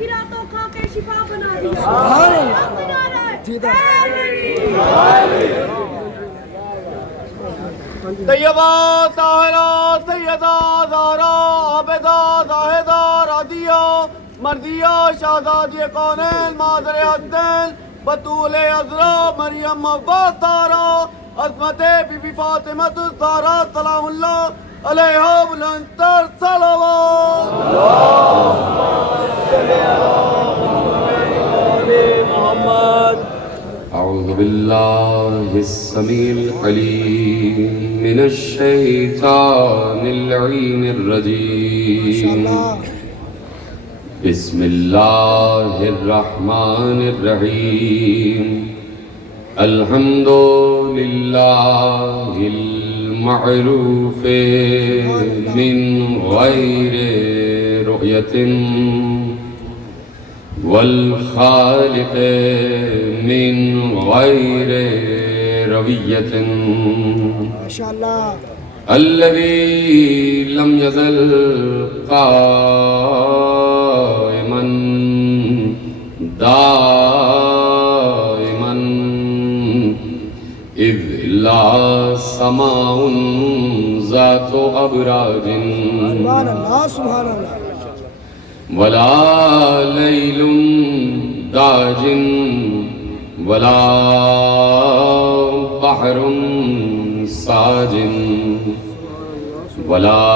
گرا تو کھا کے شفا بنا دیا طیبہ طاہرہ سیدہ زہرا عابدہ زاہدہ راضیہ مرضیہ شہزادی کونین مادر حسنین بطول عذرا مریم عباس طاہرہ عظمت بی بی فاطمہ الزہرا سلام اللہ علیہا بلند تر صلوات محمد. أعوذ بالله السميع العليم من الشيطان اللعين الرجيم. بسم الله الرحمن الرحيم. الحمد لله المعروف من غير رؤية والخالق من غير روية الذي لم يزل قائما دائما إذ لا سماء ذات أبراج سبحان الله سبحان الله ولا ليل داج ولا بحر ساج ولا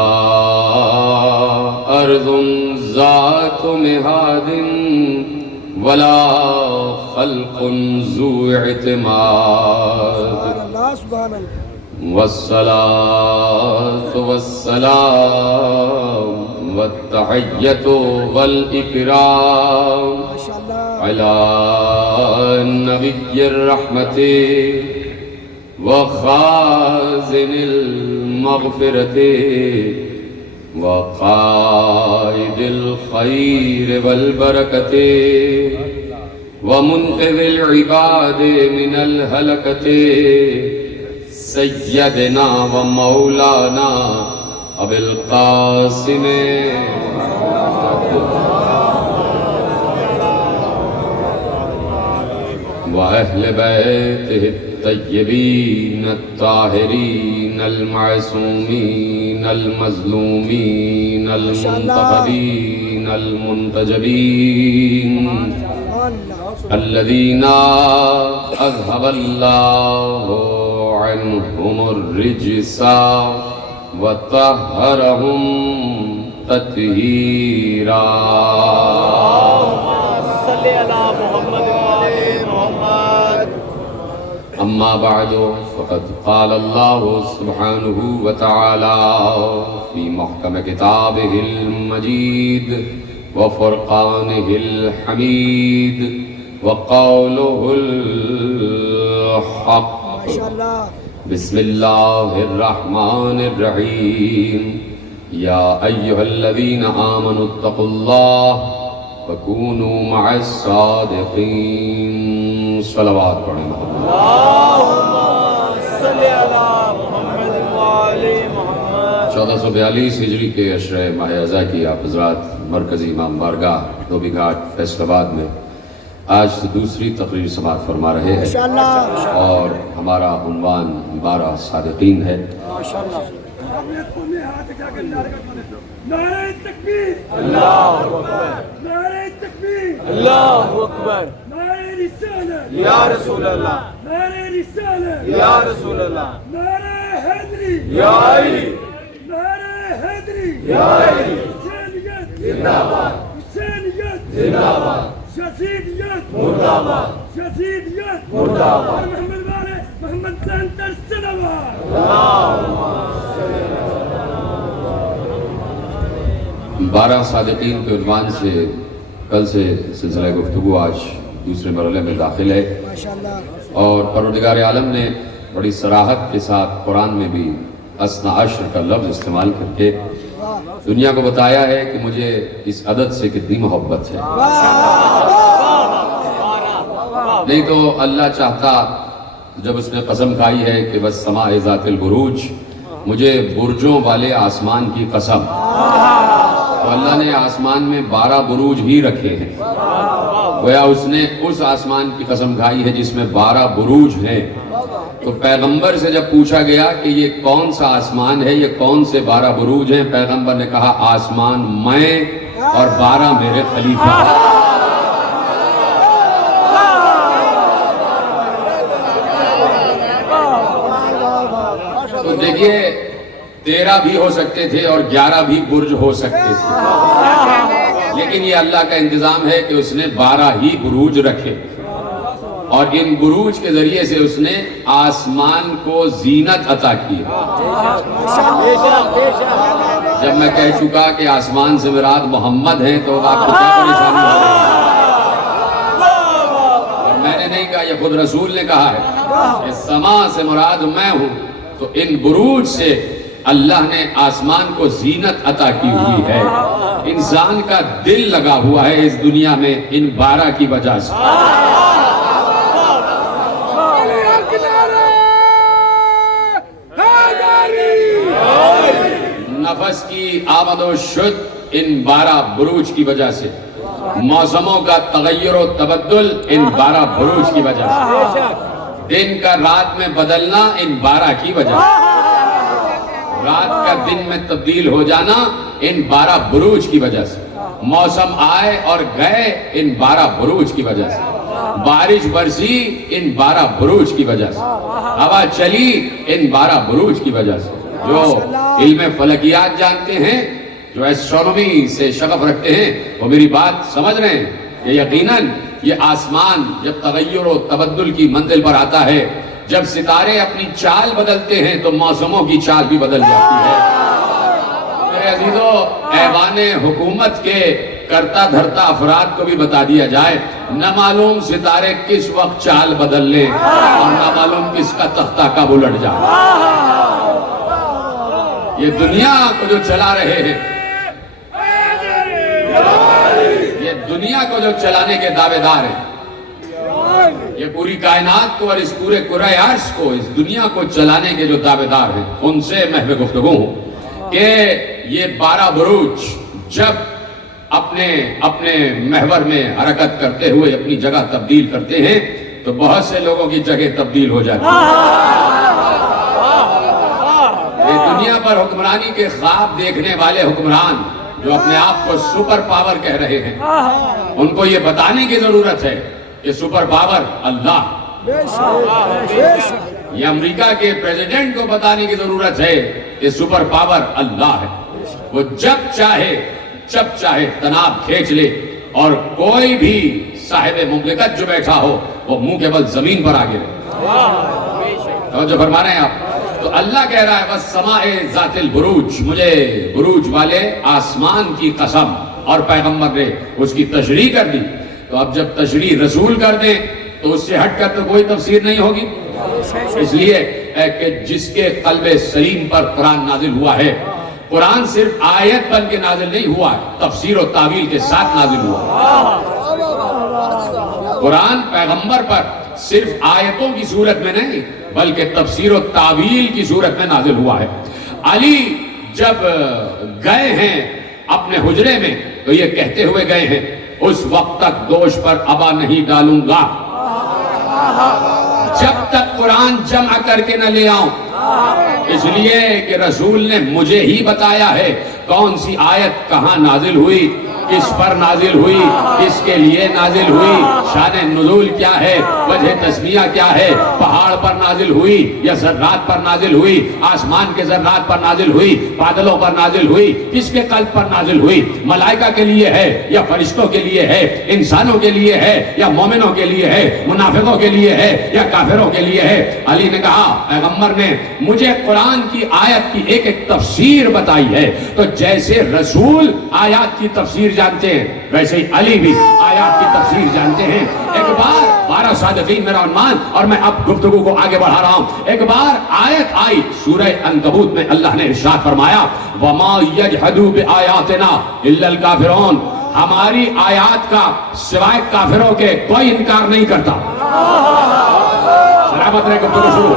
أرض ذات مهاد ولا خلق ذو اعتماد سبحان الله سبحان الله والصلاة والسلام والتحية والإكرام على النبي الرحمة وخازن المغفرة وقائد الخير والبركة ومنقذ العباد من الهلكة سيدنا ومولانا أبي القاسم وأهل بيته الطيبين الطاهرين المعصومين المظلومين المنتخبين المنتجبين الذين أذهب الله عنهم الرجس وطهرهم تطهيرا. صلی اللہ محمد وعلی محمد. أما بعد فقد قال الله سبحانه وتعالى في محكم كتابه المجيد وفرقانه الحميد وقوله الحق. بسم الله الرحمن الرحيم. يا أيها الذين آمنوا اتقوا الله وكونوا مع الصادقين. صلوات پڑھنا. اللہم صلی اللہ محمد وعلی محمد. 1442 ہجری کے عشرہ ماہ اذا کی آپ حضرات مرکزی امام بارگاہ دھوبی گھاٹ فیصل آباد میں آج دوسری تقریر سماعت فرما رہے ہیں اور ہمارا عنوان 12 صادقین ہے. نعرہ تکبیر اللہ اکبر. نعرہ تکبیر اللہ اکبر. نعرہ رسالہ یا رسول اللہ. نعرہ رسالہ یا رسول اللہ. نعرہ حیدری یا علی. نعرہ حیدری یا علی. حسینیت زندہ باد. حسینیت زندہ باد. شہیدیت مردہ باد. شہیدیت مردہ باد. محمد والے محمد سنتر صلوات. اللہم 12 صادقین کے عنوان سے کل سے سلسلہ گفتگو آج دوسرے مرحلے میں داخل ہے اور پروردگار عالم نے بڑی صراحت کے ساتھ قرآن میں بھی اثنا عشر کا لفظ استعمال کر کے دنیا کو بتایا ہے کہ مجھے اس عدد سے کتنی محبت ہے. نہیں تو اللہ چاہتا جب اس نے قسم کھائی ہے کہ بس سماء ذات البروج، مجھے برجوں والے آسمان کی قسم، تو اللہ نے آسمان میں 12 بروج ہی رکھے ہیں. گویا اس نے اس آسمان کی قسم کھائی ہے جس میں 12 بروج ہیں. تو پیغمبر سے جب پوچھا گیا کہ یہ کون سا آسمان ہے, یہ کون سے 12 بروج ہیں, پیغمبر نے کہا آسمان میں اور 12 میرے خلیفہ. تو دیکھیے 13 بھی ہو سکتے تھے اور 11 بھی برج ہو سکتے تھے, لیکن یہ اللہ کا انتظام ہے کہ اس نے 12 ہی بروج رکھے, اور ان بروج کے ذریعے سے اس نے آسمان کو زینت عطا کی. جب میں کہہ چکا کہ آسمان سے مراد محمد ہیں تو آپ کو کیا پریشانی ہو رہی ہے؟ اور میں نے نہیں کہا, یہ خود رسول نے کہا ہے کہ سما سے مراد میں ہوں. تو ان بروج سے اللہ نے آسمان کو زینت عطا کی ہوئی ہے. انسان کا دل لگا ہوا ہے اس دنیا میں ان 12 کی وجہ سے. نفس کی آمد و شد ان 12 بروج کی وجہ سے. موسموں کا تغیر و تبدل ان 12 بروج کی وجہ سے. دن کا رات میں بدلنا ان 12 کی وجہ سے. رات کا دن میں تبدیل ہو جانا ان 12 بروج کی وجہ سے. موسم آئے اور گئے ان 12 بروج کی وجہ سے. بارش برسی ان 12 بروج کی وجہ سے. ہوا چلی ان 12 بروج کی وجہ سے. جو علم فلکیات جانتے ہیں, جو ایسٹرونومی سے شغف رکھتے ہیں, وہ میری بات سمجھ رہے ہیں کہ یقیناً یہ آسمان جب تغیر و تبدل کی منزل پر آتا ہے, جب ستارے اپنی چال بدلتے ہیں تو موسموں کی چال بھی بدل جاتی ہے. میرے عزیزو, ایوان حکومت کے کرتا دھرتا افراد کو بھی بتا دیا جائے, نہ معلوم ستارے کس وقت چال بدل لیں اور نہ معلوم کس کا تختہ کب الٹ جائے. یہ دنیا کو جو چلا رہے ہیں, یہ دنیا کو جو چلانے کے دعوے دار ہیں, یہ پوری کائنات کو اور اس پورے کرۂ ارض کو, اس دنیا کو چلانے کے جو دعوے دار ہیں, ان سے محو گفتگو ہوں کہ یہ 12 بروج جب اپنے محور میں حرکت کرتے ہوئے اپنی جگہ تبدیل کرتے ہیں تو بہت سے لوگوں کی جگہ تبدیل ہو جاتی ہے. یہ دنیا پر حکمرانی کے خواب دیکھنے والے حکمران جو اپنے آپ کو سپر پاور کہہ رہے ہیں, ان کو یہ بتانے کی ضرورت ہے کہ سپر پاور اللہ. یہ امریکہ کے پریزیڈنٹ کو بتانے کی ضرورت ہے کہ سپر پاور اللہ ہے. وہ جب چاہے تناب کھینچ لے اور کوئی بھی صاحب مملکت جو بیٹھا ہو وہ منہ کے بل زمین پر آگے رہے. توجہ فرما رہے ہیں آپ؟ تو اللہ کہہ رہا ہے وَالسَّمَاءِ ذَاتِ الْبُرُوجِ, مجھے بروج والے آسمان کی قسم, اور پیغمبر نے اس کی تشریح کر دی. تو اب جب تشریح رسول کر دیں تو اس سے ہٹ کر تو کوئی تفسیر نہیں ہوگی. اس لیے کہ جس کے قلب سلیم پر قرآن نازل ہوا ہے, قرآن صرف آیت بن کے نازل نہیں ہوا ہے, تفسیر و تعویل کے ساتھ نازل ہوا. قرآن پیغمبر پر صرف آیتوں کی صورت میں نہیں بلکہ تفسیر و تعویل کی صورت میں نازل ہوا ہے. علی جب گئے ہیں اپنے حجرے میں تو یہ کہتے ہوئے گئے ہیں, اس وقت تک دوش پر ابا نہیں ڈالوں گا جب تک قرآن جمع کر کے نہ لے آؤں. اس لیے کہ رسول نے مجھے ہی بتایا ہے کون سی آیت کہاں نازل ہوئی, کس پر نازل ہوئی, کس کے لیے نازل ہوئی, شان نزول کیا ہے, وجہ تسمیہ کیا ہے, پہاڑ پر نازل ہوئی یا ذرات پر نازل ہوئی, آسمان کے ذرات پر نازل ہوئی, بادلوں پر نازل ہوئی, کس کے قلب پر نازل ہوئی, ملائکہ کے لیے ہے یا فرشتوں کے لیے ہے, انسانوں کے لیے ہے یا مومنوں کے لیے ہے, منافقوں کے لیے ہے یا کافروں کے لیے ہے. علی نے کہا پیغمبر نے مجھے قرآن کی آیت کی ایک ایک تفسیر بتائی ہے, تو جیسے رسول آیات کی تفسیر جانتے ہیں ویسے ہی علی بھی آیات کی تفسیر جانتے ہیں. ایک بار 12 صادقین میرا عنوان, اور میں اب گفتگو کو آگے بڑھا رہا ہوں. ایک بار آیت آئی سورہ عنکبوت میں, اللہ نے ارشاد فرمایا وَمَا يَجْحَدُوا بِآيَاتِنَا إِلَّا الْكَافِرُونَ, ہماری آیات کا سوائے کافروں کے کوئی انکار نہیں کرتا. شرابت رہے گفتگو شروع.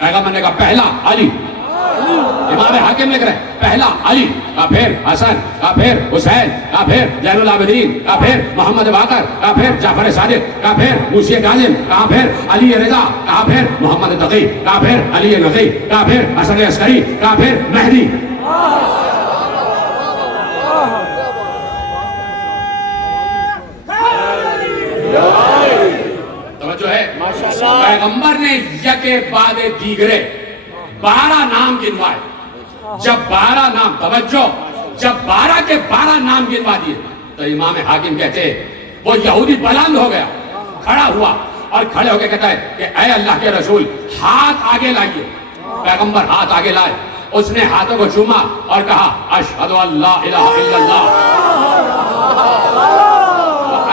پیغمبر نے کہا پہلا علی، امام حاکم لکھ رہے ہیں پہلا علی، کہا پھر حسن، کہا پھر حسین، کہا پھر زین العابدین، کہا پھر محمد باقر، کہا پھر جعفر صادق، کہا پھر موسی کاظم، کہا پھر علی رضا، کہا پھر محمد تقی، کہا پھر علی نقی، کہا پھر حسن عسکری، کہا پھر مہدی۔ توجہ ہے، پیغمبر نے یکے بعد دیگرے 12 نام گنوائے۔ جب 12 نام، توجہ، جب 12 کے 12 نام گنوا دیے تو امام حاکم کہتے وہ یہودی بلند ہو گیا، کھڑا ہوا اور کھڑے ہو کے کہتا ہے کہ اے اللہ کے رسول ہاتھ آگے لائیے۔ پیغمبر ہاتھ آگے لائے، اس نے ہاتھوں کو چوما اور کہا اشہد ان لا الہ الا اللہ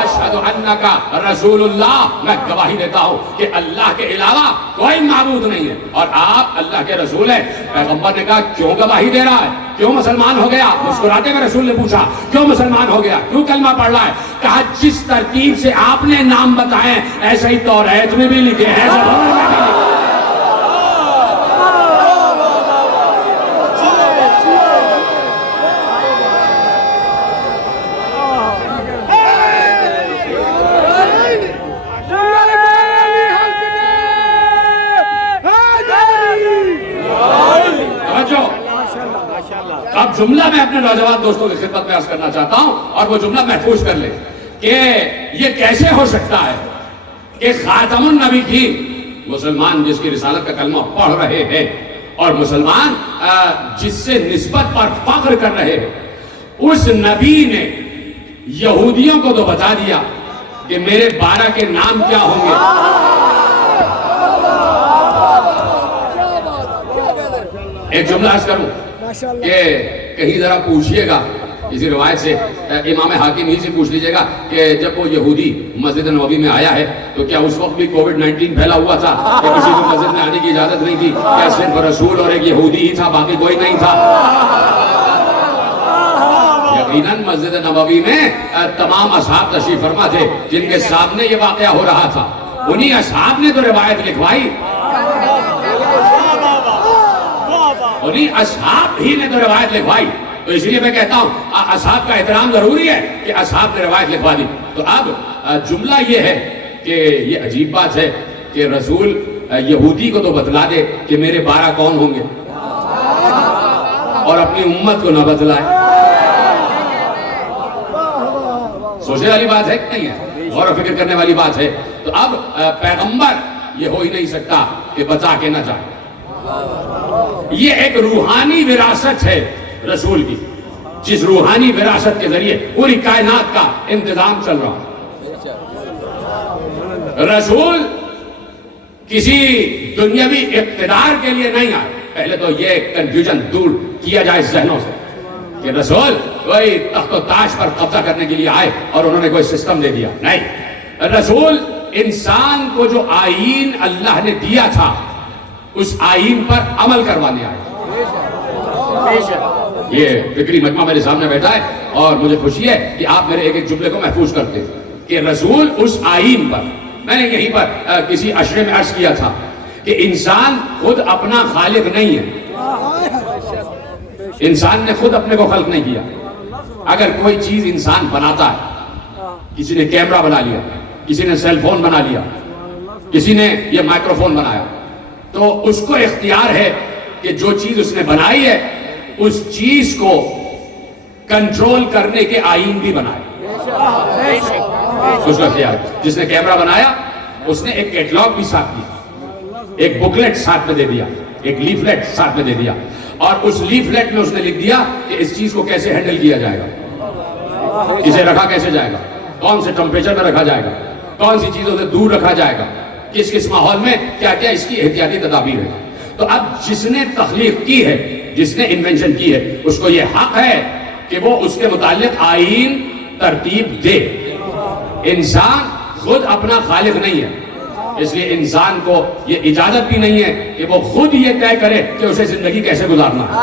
اشہد انکا رسول اللہ، میں گواہی دیتا ہوں کہ اللہ کے علاوہ کوئی معبود نہیں ہے اور آپ اللہ کے رسول ہیں۔ پیغمبر نے کہا کیوں گواہی دے رہا ہے، کیوں مسلمان ہو گیا؟ مسکراتے ہوئے رسول نے پوچھا کیوں مسلمان ہو گیا، کیوں کلمہ پڑھ رہا ہے؟ کہا جس ترتیب سے آپ نے نام بتائے ایسا ہی توریت میں بھی لکھے ہیں، زبور میں بھی لکھے ہیں۔ اب جملہ میں اپنے نوجوان دوستوں کی خدمت میں عرض کرنا چاہتا ہوں اور وہ جملہ محفوظ کر لیں کہ یہ کیسے ہو سکتا ہے کہ خاتم النبی کی مسلمان جس کی رسالت کا کلمہ پڑھ رہے ہیں اور مسلمان جس سے نسبت پر فخر کر رہے ہیں، اس نبی نے یہودیوں کو تو بتا دیا کہ میرے 12 کے نام کیا ہوں گے۔ ایک جملہ عرض کروں کہ کہیں ذرا پوچھئے گا اسی روایت سے، امام حاکم ہی سے پوچھ لیجئے گا کہ جب وہ یہودی مسجد نبوی میں آیا ہے تو کیا اس وقت بھی کووڈ-19 پھیلا ہوا تھا کہ کسی کو مسجد میں آنے کی اجازت نہیں تھی؟ کیا صرف رسول اور ایک یہودی ہی تھا، باقی کوئی نہیں تھا؟ یقیناً مسجد نبوی میں تمام اصحاب تشریف فرما تھے جن کے سامنے یہ واقعہ ہو رہا تھا، انہی اصحاب نے تو روایت لکھوائی، انہی اصحاب ہی نے تو روایت لکھوائی۔ تو اس لیے میں کہتا ہوں اصحاب کا احترام ضروری ہے کہ اصحاب نے روایت لکھوا دی۔ تو اب جملہ یہ ہے کہ یہ عجیب بات ہے کہ رسول یہودی کو تو بتلا دے کہ میرے 12 کون ہوں گے اور اپنی امت کو نہ بتلائے۔ سوچنے والی بات ہے کہ نہیں ہے؟ غور و فکر کرنے والی بات ہے۔ تو اب پیغمبر یہ ہو ہی نہیں سکتا کہ بتا کے نہ جائے۔ یہ ایک روحانی وراثت ہے رسول کی، جس روحانی وراثت کے ذریعے پوری کائنات کا انتظام چل رہا ہے۔ رسول کسی دنیاوی اقتدار کے لیے نہیں آئے۔ پہلے تو یہ کنفیوژن دور کیا جائے ذہنوں سے کہ رسول کوئی تخت و تاج پر قبضہ کرنے کے لیے آئے اور انہوں نے کوئی سسٹم دے دیا، نہیں۔ رسول انسان کو جو آئین اللہ نے دیا تھا اس آئین پر عمل کروانے آئے۔ یہ فکری مجمع میرے سامنے بیٹھا ہے اور مجھے خوشی ہے کہ آپ میرے ایک ایک جملے کو محفوظ کرتے ہیں کہ رسول اس آئین پر، میں نے یہیں پر کسی عشرے میں عرض کیا تھا کہ انسان خود اپنا خالق نہیں ہے، انسان نے خود اپنے کو خلق نہیں کیا۔ اگر کوئی چیز انسان بناتا ہے، کسی نے کیمرہ بنا لیا، کسی نے سیل فون بنا لیا، کسی نے یہ مائکرو فون بنایا، تو اس کو اختیار ہے کہ جو چیز اس نے بنائی ہے اس چیز کو کنٹرول کرنے کے آئین بھی بنائے، اس کا اختیار ہے۔ جس نے کیمرہ بنایا اس نے ایک کیٹلاگ بھی ساتھ دیا، ایک بکلیٹ ساتھ میں دے دیا، ایک لیفلیٹ ساتھ میں دے دیا، اور اس لیفلیٹ میں اس نے لکھ دیا کہ اس چیز کو کیسے ہینڈل کیا جائے گا، اسے رکھا کیسے جائے گا، کون سے ٹمپریچر میں رکھا جائے گا، کون سی چیزوں سے دور رکھا جائے گا، کس کس ماحول میں کیا کیا اس کی احتیاطی تدابیر ہے۔ تو اب جس نے تخلیق کی ہے، جس نے انوینشن کی ہے، اس کو یہ حق ہے کہ وہ اس کے متعلق آئین ترتیب دے۔ انسان خود اپنا خالق نہیں ہے، اس لیے انسان کو یہ اجازت بھی نہیں ہے کہ وہ خود یہ طے کرے کہ اسے زندگی کیسے گزارنا ہے۔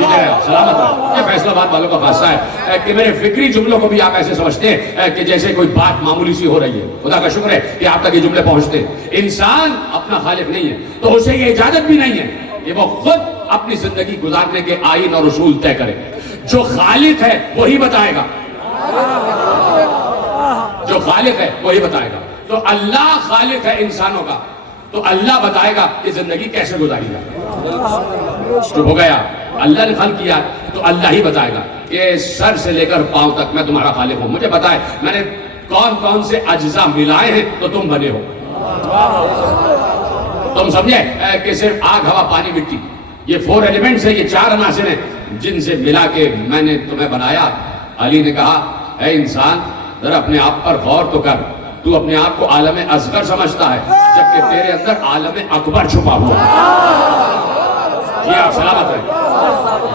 یہ رہے ہو سلامت رہو. یہ فیصلہ آباد والوں کا خاصہ ہے کہ میرے فکری جملوں کو بھی آپ ایسے سمجھتے ہیں کہ جیسے کوئی بات معمولی سی ہو رہی ہے. خدا کا شکر ہے کہ آپ تک یہ جملے پہنچتے ہیں. انسان اپنا خالق نہیں ہے تو اسے یہ اجازت بھی نہیں ہے کہ وہ خود اپنی زندگی گزارنے کے آئین اور اصول طے کرے. جو خالق ہے وہی بتائے گا, جو خالق ہے وہی بتائے گا. تو اللہ خالق ہے انسانوں کا, تو اللہ بتائے گا کہ زندگی کیسے گزاری جائے. چپ ہو گیا. اللہ نے خلق کیا تو اللہ ہی بتائے گا کہ سر سے لے کر پاؤں تک میں تمہارا خالق ہوں. مجھے بتائے میں نے کون کون سے اجزاء ملائے ہیں تو تم بنے ہو. تم سمجھے کہ صرف آگ ہوا پانی مٹی یہ 4 ایلیمنٹس ہیں, یہ 4 عناصر ہیں جن سے ملا کے میں نے تمہیں بنایا. علی نے کہا اے انسان ذرا اپنے آپ پر غور تو کر, تو اپنے آپ کو عالم اصغر سمجھتا ہے جبکہ تیرے اندر عالم اکبر چھپا ہوا ہے. جی آپ سلامت رہیں.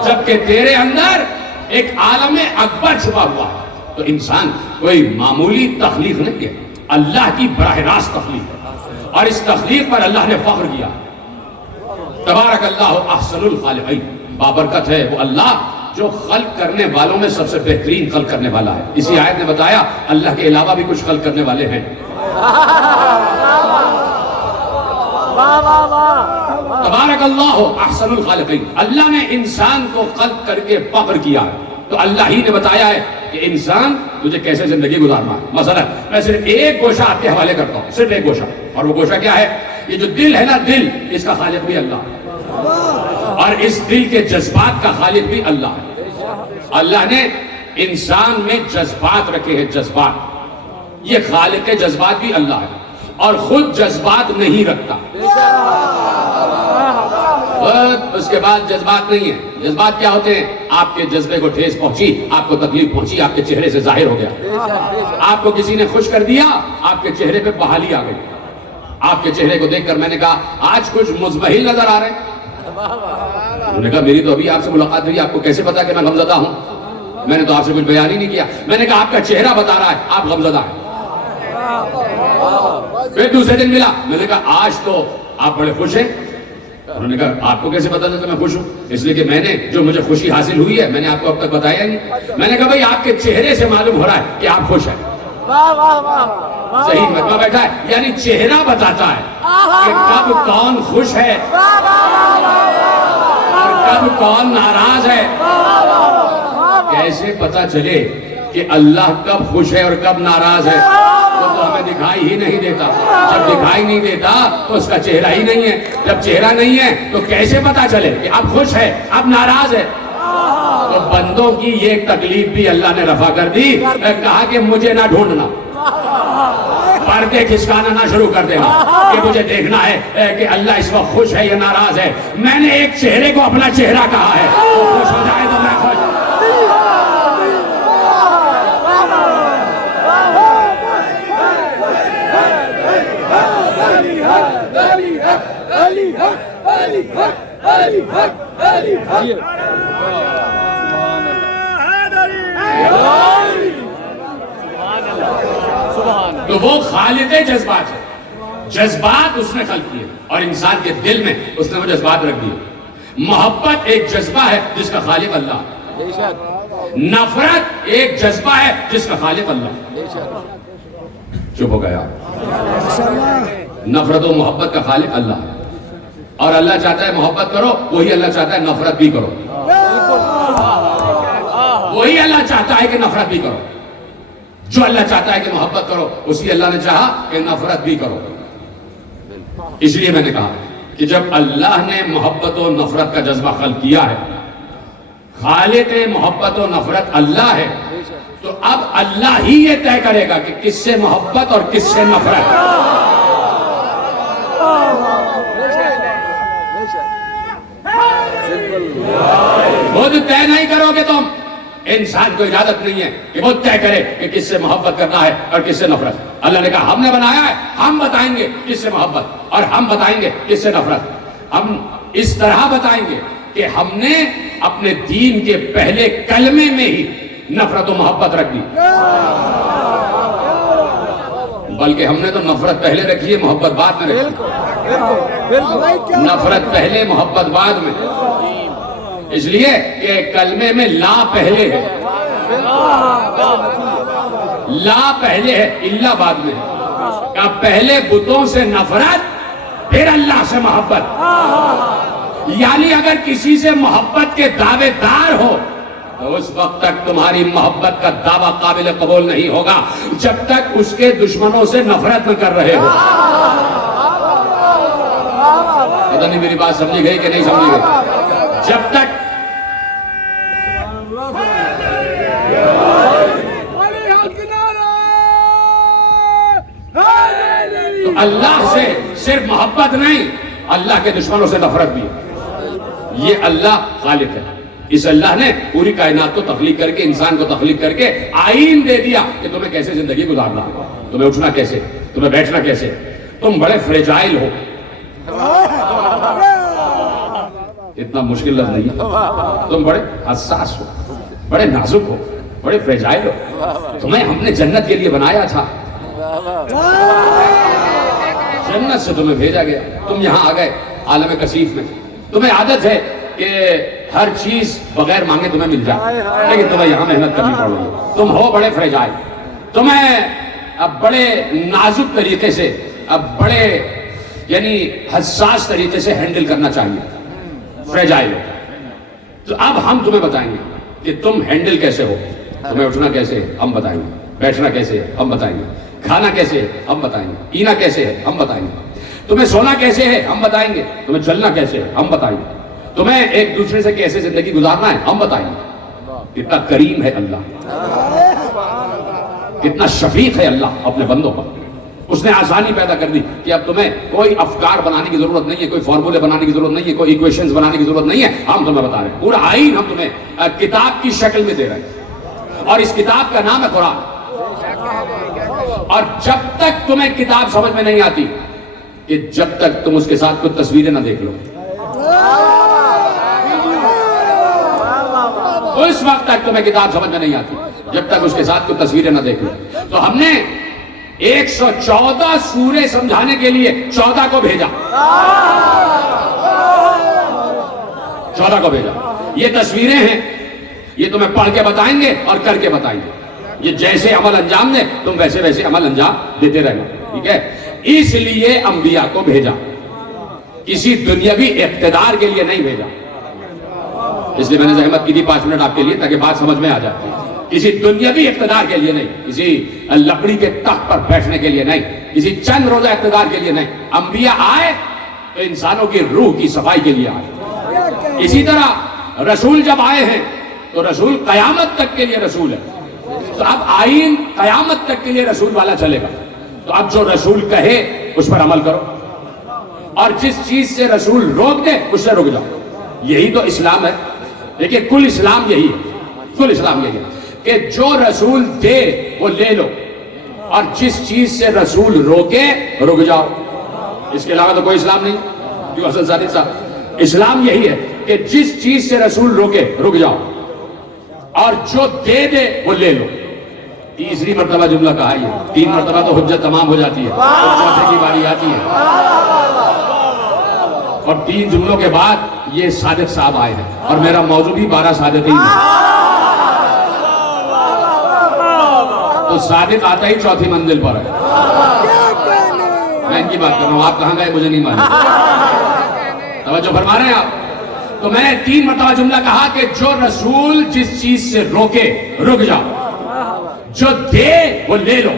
جبکہ تیرے اندر ایک عالم اکبر چھپا ہوا ہے. تو انسان کوئی معمولی تخلیق نہیں ہے, اللہ کی براہ راست تخلیق ہے, اور اس تخلیق پر اللہ نے فخر کیا. تبارک اللہ احسن الخالقین. بابرکت ہے وہ اللہ جو خلق کرنے والوں میں سب سے بہترین خلق کرنے والا ہے. اسی آیت نے بتایا اللہ کے علاوہ بھی کچھ خلق کرنے والے ہیں. تبارک اللہ احسن الخالقین. اللہ نے انسان کو خلق کر کے فخر کیا ہے, تو اللہ ہی نے بتایا ہے کہ انسان تجھے کیسے زندگی گزارنا ہے. مثلا میں صرف ایک گوشہ آپ کے حوالے کرتا ہوں, صرف ایک گوشہ, اور وہ گوشہ کیا ہے؟ یہ جو دل ہے نا, دل, اس کا خالق بھی اللہ ہے, اور اس دل کے جذبات کا خالق بھی اللہ ہے. اللہ نے انسان میں جذبات رکھے ہیں, جذبات. یہ خالق جذبات بھی اللہ ہے, اور خود جذبات نہیں رکھتا. اس کے بعد جذبات نہیں ہے. جذبات کیا ہوتے ہیں؟ آپ کے جذبے کو ٹھیس پہنچی, آپ کو تکلیف پہنچی, آپ کے چہرے سے ظاہر ہو گیا. آپ کو کسی نے خوش کر دیا, آپ کے چہرے پہ بحالی آ گئی. آپ کے چہرے کو دیکھ کر میں نے کہا آج کچھ مزمحل نظر آ رہے ہیں. انہوں نے کہا میری تو ابھی آپ سے ملاقات ہوئی, آپ کو کیسے پتا کہ میں غمزدہ ہوں؟ میں نے تو آپ سے کچھ بیان ہی نہیں کیا. میں نے کہا آپ کا چہرہ بتا رہا ہے آپ غمزدہ ہیں. پھر دوسرے دن ملا, میں نے کہا آج تو آپ بڑے خوش ہیں. انہوں نے کہا آپ کو کیسے پتا تھا کہ میں خوش ہوں؟ اس لیے کہ میں نے جو مجھے خوشی حاصل ہوئی ہے میں نے آپ کو اب تک بتایا ہی نہیں. میں نے کہا بھائی آپ کے چہرے سے معلوم ہو رہا ہے کہ آپ خوش ہیں. صحیح مجمع بیٹھا ہے, یعنی چہرہ بتاتا ہے کہ کب کون خوش ہے اور کب کون ناراض ہے. کیسے پتا چلے کہ اللہ کب خوش ہے اور کب ناراض ہے؟ وہ تو ہمیں دکھائی ہی نہیں دیتا. جب دکھائی نہیں دیتا تو اس کا چہرہ ہی نہیں ہے. جب چہرہ نہیں ہے تو کیسے پتا چلے کہ اب خوش ہے اب ناراض ہے؟ تو بندوں کی یہ تکلیف بھی اللہ نے رفع کر دی. کہا کہ مجھے نہ ڈھونڈنا, پردے کھسکانا نہ شروع کر دینا کہ مجھے دیکھنا ہے کہ اللہ اس وقت خوش ہے یا ناراض ہے. میں نے ایک چہرے کو اپنا چہرہ کہا ہے, وہ خوش ہو جائے تو میں خوش. تو وہ خالق جذبات ہے. جذبات اس نے خلق کیے اور انسان کے دل میں اس نے وہ جذبات رکھ دیے. محبت ایک جذبہ ہے جس کا خالق اللہ. نفرت ایک جذبہ ہے جس کا خالق اللہ. چپ ہو گیا. نفرت و محبت کا خالق اللہ ہے, اور اللہ چاہتا ہے محبت کرو, وہی اللہ چاہتا ہے نفرت بھی کرو. وہی اللہ چاہتا ہے کہ نفرت بھی کرو. جو اللہ چاہتا ہے کہ محبت کرو اسی اللہ نے چاہا کہ نفرت بھی کرو. اس لیے میں نے کہا کہ جب اللہ نے محبت و نفرت کا جذبہ خلق کیا ہے, خالق محبت و نفرت اللہ ہے, تو اب اللہ ہی یہ طے کرے گا کہ کس سے محبت اور کس سے نفرت. خود طے نہیں کرو گے تم. انسان کو اجازت نہیں ہے کہ وہ طے کرے کہ کس سے محبت کرنا ہے اور کس سے نفرت. اللہ نے کہا ہم نے بنایا ہے, ہم بتائیں گے کس سے محبت اور ہم بتائیں گے کس سے نفرت. ہم اس طرح بتائیں گے کہ ہم نے اپنے دین کے پہلے کلمے میں ہی نفرت و محبت رکھ دی, بلکہ ہم نے تو نفرت پہلے رکھی ہے محبت بعد میں رکھی. نفرت پہلے محبت بعد میں. اس لیے کہ کلمے میں لا پہلے ہے، لا پہلے ہے، اللہ بعد میں ہے۔ کہ پہلے بتوں سے نفرت، پھر اللہ سے محبت۔ یعنی اگر کسی سے محبت کے دعوے دار ہو تو اس وقت تک تمہاری محبت کا دعویٰ قابل قبول نہیں ہوگا جب تک اس کے دشمنوں سے نفرت نہ کر رہے ہو۔ پتہ نہیں میری بات سمجھی گئی کہ نہیں سمجھی گئی؟ جب تک تو اللہ سے صرف محبت نہیں، اللہ کے دشمنوں سے نفرت بھی ہے۔ یہ اللہ خالق ہے۔ اس اللہ نے پوری کائنات کو تخلیق کر کے، انسان کو تخلیق کر کے آئین دے دیا کہ تمہیں کیسے زندگی گزارنا، تمہیں اٹھنا کیسے، تمہیں بیٹھنا کیسے۔ تم بڑے فریجائل ہو، اتنا مشکل لفظ نہیں ہے، تم بڑے حساس ہو، بڑے نازک ہو، بڑے فریجائل ہو۔ تمہیں ہم نے جنت کے لیے بنایا تھا، جنت سے تمہیں بھیجا گیا، تم یہاں آ گئے عالم کثیف میں۔ تمہیں عادت ہے کہ ہر چیز بغیر مانگے تمہیں مل جائے، لیکن تمہیں یہاں محنت کرنی پڑے گی۔ تم ہو بڑے فریجائل، تمہیں اب بڑے نازک طریقے سے، اب بڑے یعنی حساس طریقے سے ہینڈل کرنا چاہیے، فریجائل ہو۔ تو اب ہم تمہیں بتائیں گے کہ تم ہینڈل کیسے ہو، تمہیں اٹھنا کیسے ہے ہم بتائیں گے، بیٹھنا کیسے ہے ہم بتائیں گے، کھانا کیسے ہے ہم بتائیں گے، پینا کیسے ہے ہم بتائیں گے، تمہیں سونا کیسے ہے ہم بتائیں گے، تمہیں چلنا کیسے ہے ہم بتائیں گے، تمہیں ایک دوسرے سے کیسے زندگی گزارنا ہے ہم بتائیں گے۔ کتنا کریم ہے اللہ، کتنا شفیق ہے اللہ اپنے بندوں پر۔ اس نے آسانی پیدا کر دی کہ اب تمہیں کوئی افکار بنانے کی ضرورت نہیں ہے، کوئی فارمولے بنانے کی ضرورت نہیں ہے، کوئی ایکویشنز بنانے کی ضرورت نہیں ہے۔ ہم تمہیں بتا رہے ہیں، پورا آئین ہم تمہیں کتاب کی شکل میں دے رہے ہیں، اور اس کتاب کا نام ہے قرآن۔ اور جب تک تمہیں کتاب سمجھ میں نہیں آتی کہ جب تک تم اس کے ساتھ کچھ تصویریں نہ دیکھ لو، اس وقت تک تمہیں کتاب سمجھ میں نہیں آتی جب تک اس کے ساتھ کچھ تصویریں نہ دیکھ لو۔ تو ہم نے 114 سورے سمجھانے کے لیے 14 کو بھیجا، 14 کو بھیجا۔ یہ تصویریں ہیں، یہ تمہیں پڑھ کے بتائیں گے اور کر کے بتائیں گے۔ یہ جیسے عمل انجام دے تم ویسے ویسے عمل انجام دیتے رہنا، ٹھیک ہے؟ اس لیے انبیاء کو بھیجا، کسی دنیاوی اقتدار کے لیے نہیں بھیجا۔ اس لیے میں نے زحمت کی تھی 5 منٹ آپ کے لیے تاکہ بات سمجھ میں آ جائے۔ کسی دنیاوی اقتدار کے لیے نہیں، کسی لکڑی کے تخت پر بیٹھنے کے لیے نہیں، کسی چند روزہ اقتدار کے لیے نہیں۔ انبیاء آئے تو انسانوں کی روح کی صفائی کے لیے آئے۔ اسی طرح رسول جب آئے ہیں تو رسول قیامت تک کے لیے رسول ہے۔ تو اب آئین قیامت تک کے لیے رسول والا چلے گا۔ تو اب جو رسول کہے اس پر عمل کرو، اور جس چیز سے رسول روک دے اس سے رک جاؤ۔ یہی تو اسلام ہے۔ دیکھیں کل اسلام یہی ہے، کل اسلام یہی ہے کہ جو رسول دے وہ لے لو، اور جس چیز سے رسول روکے رک جاؤ۔ اس کے علاوہ تو کوئی اسلام نہیں۔ جو حسن صادق صاحب، اسلام یہی ہے کہ جس چیز سے رسول روکے رک جاؤ، اور جو دے دے وہ لے لو۔ تیسری مرتبہ جملہ کہا یہ، 3 مرتبہ تو حجت تمام ہو جاتی ہے، چوتھے کی باری آتی ہے۔ اور 3 جملوں کے بعد یہ صادق صاحب آئے ہیں، اور میرا موضوع بھی 12 صادقین ہے۔ تو صادق آتا ہی چوتھی منزل پر ہے۔ میں ان کی بات کر رہا ہوں، آپ کہاں گئے مجھے نہیں معلوم۔ توجہ فرما رہے ہیں آپ؟ تو میں نے 3 مرتبہ جملہ کہا کہ جو رسول جس چیز سے روکے رک جاؤ، جو دے وہ لے لو۔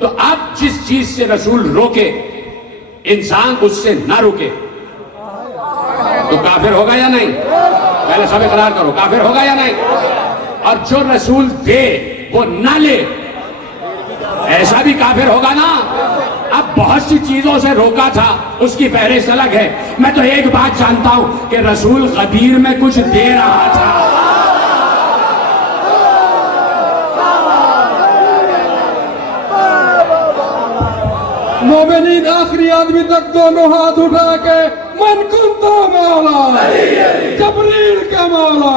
تو اب جس چیز سے رسول روکے انسان اس سے نہ روکے تو کافر ہوگا یا نہیں؟ پہلے سب اقرار کرو، کافر ہوگا یا نہیں؟ اور جو رسول دے وہ نہ لے، ایسا بھی کافر ہوگا نا۔ اب بہت سی چیزوں سے روکا تھا، اس کی فہرست الگ ہے۔ میں تو ایک بات جانتا ہوں کہ رسول غدیر میں کچھ دے رہا تھا۔ مومنین آخری آدمی تک دونوں ہاتھ اٹھا کے من کنتو مولا، جبریل کا مولا،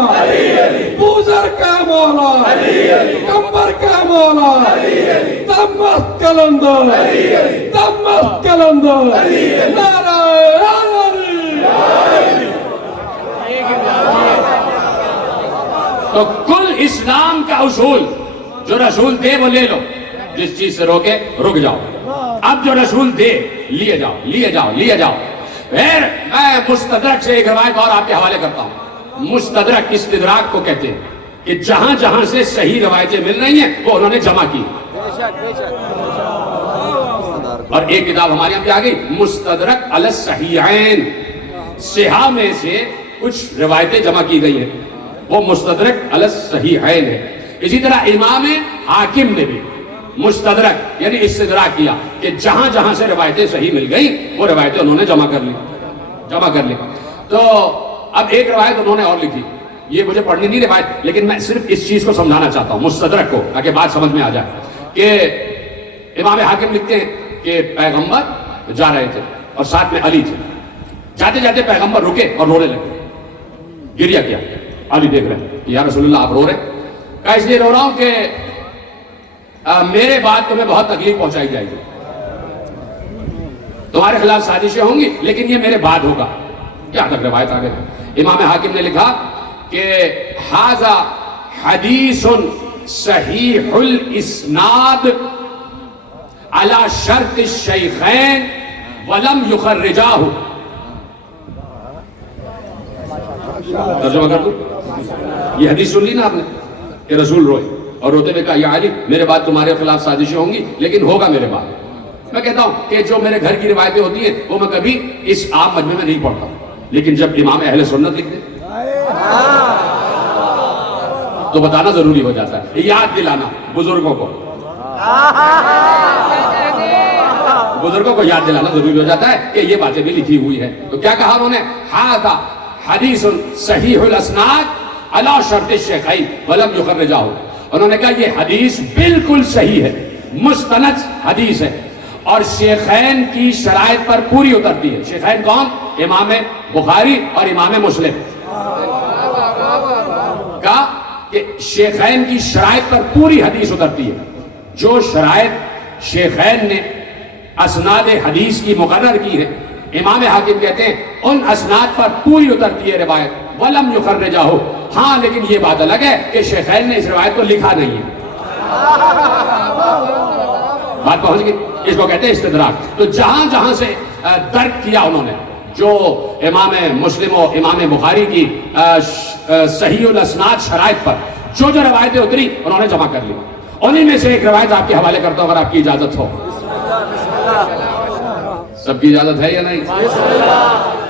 بوزر کا مولا، کمبر کا مولا، تمست کلندر، تمست کلندر، نعرہ حیدری۔ تو کل اسلام کا اصول جو رسول دے وہ لے لو، جس چیز سے روکے رک جاؤ. اب جو رسول دے لیے جاؤ لیے جاؤ لیے جاؤ. پھر میں مستدرک سے ایک روایت اور آپ کے حوالے کرتا ہوں. مستدرک استدراک کو کہتے ہیں کہ جہاں جہاں سے صحیح روایتیں مل رہی ہیں وہ انہوں نے جمع کی. اور ایک کتاب ہمارے یہاں پہ آ گئی مستدرک علی الصحیحین، صحاح میں سے کچھ روایتیں جمع کی گئی ہیں، وہ مستدرک علی الصحیحین ہے. اسی طرح امام حاکم نے بھی مستدرک یعنی استدراک کیا کہ جہاں جہاں سے روایتیں صحیح مل گئی وہ روایتیں انہوں نے جمع کر لی. تو اب ایک روایت انہوں نے اور لکھی، یہ مجھے پڑھنی نہیں روایت، لیکن میں صرف اس چیز کو سمجھانا چاہتا ہوں مستدرک کو، تاکہ بات سمجھ میں آ جائے. کہ امام حاکم لکھتے ہیں کہ پیغمبر جا رہے تھے اور ساتھ میں علی تھے. جاتے جاتے پیغمبر رکے اور رونے لگے، گریہ کیا. علی دیکھ رہے ہیں یا رسول اللہ آپ رو رہے؟ کہا اس لیے رو رہا ہوں کہ میرے بعد تمہیں بہت تکلیف پہنچائی جائے گی، تمہارے خلاف سازشیں ہوں گی، لیکن یہ میرے بعد ہوگا. کیا تک روایت آ گئی. امام حاکم نے لکھا کہ ھذا حدیث صحیح الاسناد علی شرط الشیخین ولم یخرجاہ. ترجمہ کر دوں، یہ حدیث سن لی نا آپ نے کہ رسول روئے اور روتے ہوئے کہا یا علی میرے بعد تمہارے خلاف سازشیں ہوں گی لیکن ہوگا میرے بعد. میں کہتا ہوں کہ جو میرے گھر کی روایتیں ہوتی ہیں وہ میں کبھی اس عام مجمع میں نہیں پڑھتا ہوں، لیکن جب امام اہل سنت لکھتے تو بتانا ضروری ہو جاتا ہے، یاد دلانا بزرگوں کو یاد دلانا ضروری ہو جاتا ہے کہ یہ باتیں بھی لکھی ہوئی ہیں. تو کیا کہا انہوں نے؟ ھذا حدیث صحیح الاسناد علی شرط الشیخین ولم یخرجاہ. انہوں نے کہا یہ حدیث بالکل صحیح ہے، مستند حدیث ہے اور شیخین کی شرائط پر پوری اترتی ہے. شیخین کون؟ امام بخاری اور امام مسلم. کہا کہ شیخین کی شرائط پر پوری حدیث اترتی ہے. جو شرائط شیخین نے اسناد حدیث کی مقرر کی ہے، امام حاکم کہتے ہیں ان اسناد پر پوری اترتی ہے روایت. ولم یخرجاہ، ہاں لیکن یہ بات الگ ہے کہ شیخین نے اس روایت کو لکھا نہیں ہے. بات پہنچ گئی. اس کو کہتے ہیں استدراک. تو جہاں جہاں سے درک کیا انہوں نے، جو امام مسلم و امام بخاری کی صحیح الاسناد شرائط پر جو روایتیں اتری انہوں نے جمع کر لی. انہیں میں سے ایک روایت آپ کے حوالے کرتا ہوں اگر آپ کی اجازت ہو. سب کی اجازت ہے یا نہیں؟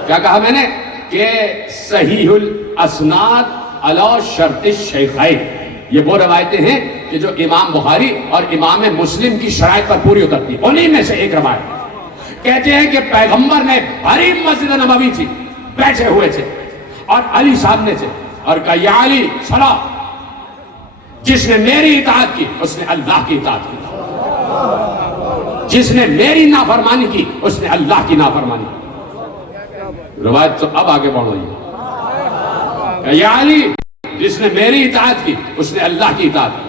کیا کہا میں نے؟ کہ صحیح الاسناد علی شرط الشیخین، یہ وہ روایتیں ہیں کہ جو امام بخاری اور امام مسلم کی شرائط پر پوری اترتی. انہی میں سے ایک روایت کہتے ہیں کہ پیغمبر نے بھری مسجد نبوی تھی، بیٹھے ہوئے تھے اور علی سامنے تھے اور کہا یا علی صلا، جس نے میری اطاعت کی اس نے اللہ کی اطاعت کی، جس نے میری نافرمانی کی اس نے اللہ کی نافرمانی کی. روایت تو اب آگے بڑھ رہی ہے. یا علی جس نے میری اطاعت کی اس نے اللہ کی اطاعت کی،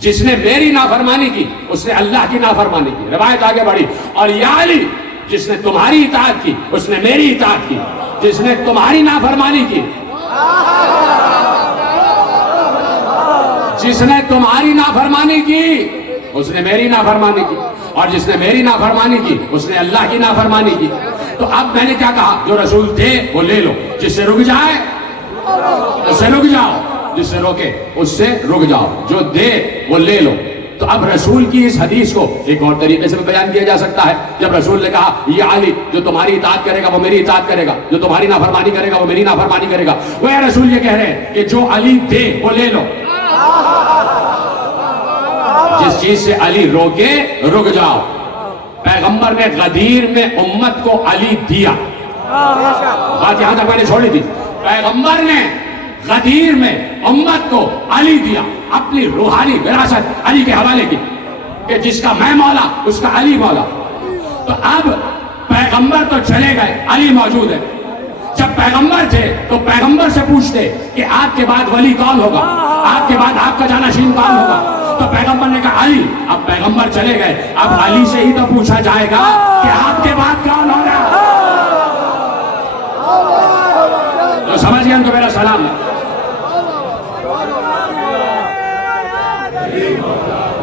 جس نے میری نافرمانی کی اس نے اللہ کی نافرمانی کی. روایت آگے بڑھی. اور یا علی جس نے تمہاری اطاعت کی اس نے میری اطاعت کی، جس نے تمہاری نافرمانی کی، جس نے تمہاری نافرمانی کی اس نے میری نافرمانی کی، اور جس نے میری نافرمانی کی اس نے اللہ کی نافرمانی کی. تو اب میں نے کیا کہا؟ جو رسول دے وہ لے لو، جس سے رک جائے اس سے رک جاؤ، جس سے روکے اس سے رک جاؤ، جو دے وہ لے لو. تو اب رسول کی اس حدیث کو ایک اور طریقے سے بیان کیا جا سکتا ہے. جب رسول نے کہا یا علی جو تمہاری اطاعت کرے گا وہ میری اطاعت کرے گا، جو تمہاری نافرمانی کرے گا وہ میری نافرمانی کرے گا، وہ رسول یہ کہہ رہے ہیں کہ جو علی دے وہ لے لو، جس چیز سے علی روکے رک جاؤ. پیغمبر نے غدیر میں امت کو علی دیا. بات یہاں تک میں نے چھوڑی تھی. پیغمبر نے غدیر میں امت کو علی دیا، اپنی روحانی وراثت علی کے حوالے کی کہ جس کا میں مولا اس کا علی مولا. تو اب پیغمبر تو چلے گئے، علی موجود ہے. جب پیغمبر تھے تو پیغمبر سے پوچھتے کہ آپ کے بعد ولی کون ہوگا، آپ کے بعد آپ کا جانشین کون ہوگا. تو پیغمبر نے کہا علی. اب پیغمبر چلے گئے، اب علی سے ہی تو پوچھا جائے گا کہ آپ کے بعد کون ہوگا. تو سمجھ گئے ان کو میرا سلام ہے.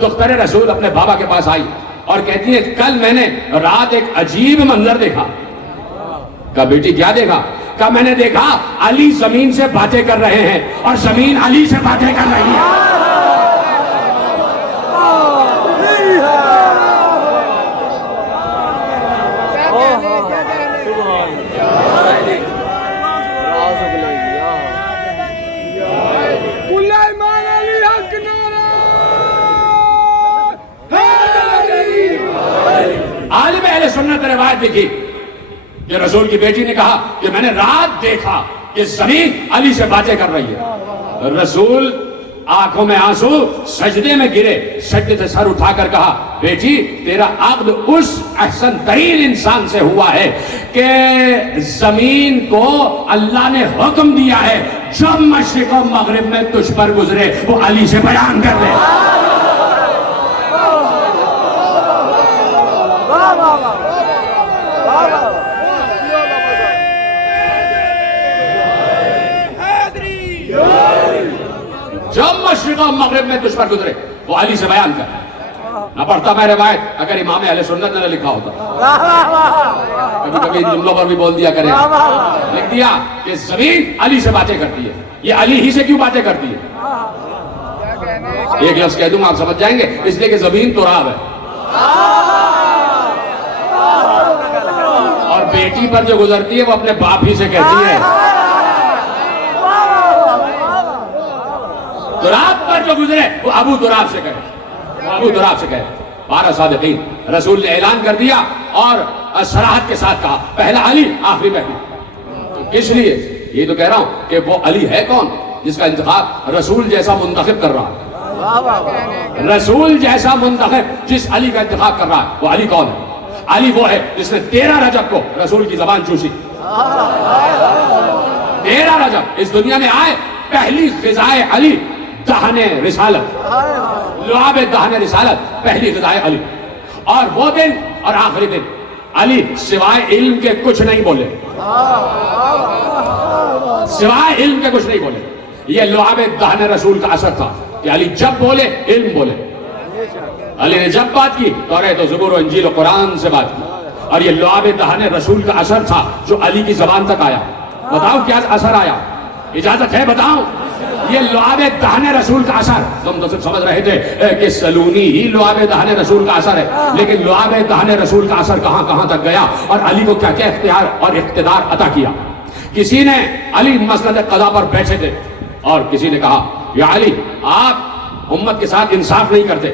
دختر رسول اپنے بابا کے پاس آئی اور کہتی ہے کل میں نے رات ایک عجیب منظر دیکھا. کہا بیٹی کیا دیکھا؟ کہا میں نے دیکھا علی زمین سے باتیں کر رہے ہیں اور زمین علی سے باتیں کر رہی ہے. عالم اہل سنت نے روایت لکھی کہ رسول کی بیٹی نے کہا کہ میں نے رات دیکھا کہ زمین علی سے باتیں کر رہی ہے. رسول آنکھوں میں آنسو سجدے میں گرے, سجدے سے سر اٹھا کر کہا بیٹی تیرا عقد اس احسن ترین انسان سے ہوا ہے کہ زمین کو اللہ نے حکم دیا ہے جب مشرق و مغرب میں تجھ پر گزرے وہ علی سے بیان کر لے. جب مشرق و مغرب میں تجھ پر گزرے وہ علی سے بیان کر. نہ پڑھتا میں روایت اگر امام اہل سنت نے لکھا ہوتا. کبھی کبھی جملوں پر بھی بول دیا کرے, لکھ دیا کہ زمین علی سے باتیں کرتی ہے. یہ علی ہی سے کیوں باتیں کرتی ہے؟ ایک لفظ کہہ دوں آپ سمجھ جائیں گے, اس لیے کہ زمین تراب ہے اور بیٹی پر جو گزرتی ہے وہ اپنے باپ ہی سے کہتی ہے. تراب پر جو گزرے وہ ابو تراب سے کہے, ابو تراب سے کہے. 12 صادقین رسول نے اعلان کر دیا اور صراحت کے ساتھ کہا پہلا علی آخری مہدی. اس لیے یہ تو کہہ رہا ہوں کہ وہ علی ہے کون جس کا انتخاب رسول جیسا منتخب کر رہا ہے. رسول جیسا منتخب جس علی کا انتخاب کر رہا ہے وہ علی کون ہے؟ علی وہ ہے جس نے 13 رجب کو رسول کی زبان چوسی. 13 رجب اس دنیا میں آئے, پہلی غذائے علی دہن رسالت, لعاب دہن رسالت پہلی غذائے علی. اور وہ دن اور آخری دن علی سوائے علم کے کچھ نہیں بولے, سوائے علم کے کچھ نہیں بولے. یہ لعاب دہن رسول کا اثر تھا کہ علی جب بولے علم بولے. علی نے جب بات کی توریت و زبور و انجیل و قرآن سے بات کی, اور یہ لعاب دہن رسول کا اثر تھا جو علی کی زبان تک آیا. بتاؤ کیا اثر آیا؟ اجازت ہے بتاؤں؟ یہ لعاب دہن رسول کا اثر, تم تو صرف سمجھ رہے تھے کہ سلونی ہی لعاب دہن رسول کا اثر ہے, لیکن لعاب دہن رسول کا اثر کہاں کہاں تک گیا اور علی کو کیا کیا اختیار اور اقتدار عطا کیا. کسی نے علی مسند قضا پر بیٹھے تھے اور کسی نے کہا یا علی آپ امت کے ساتھ انصاف نہیں کرتے.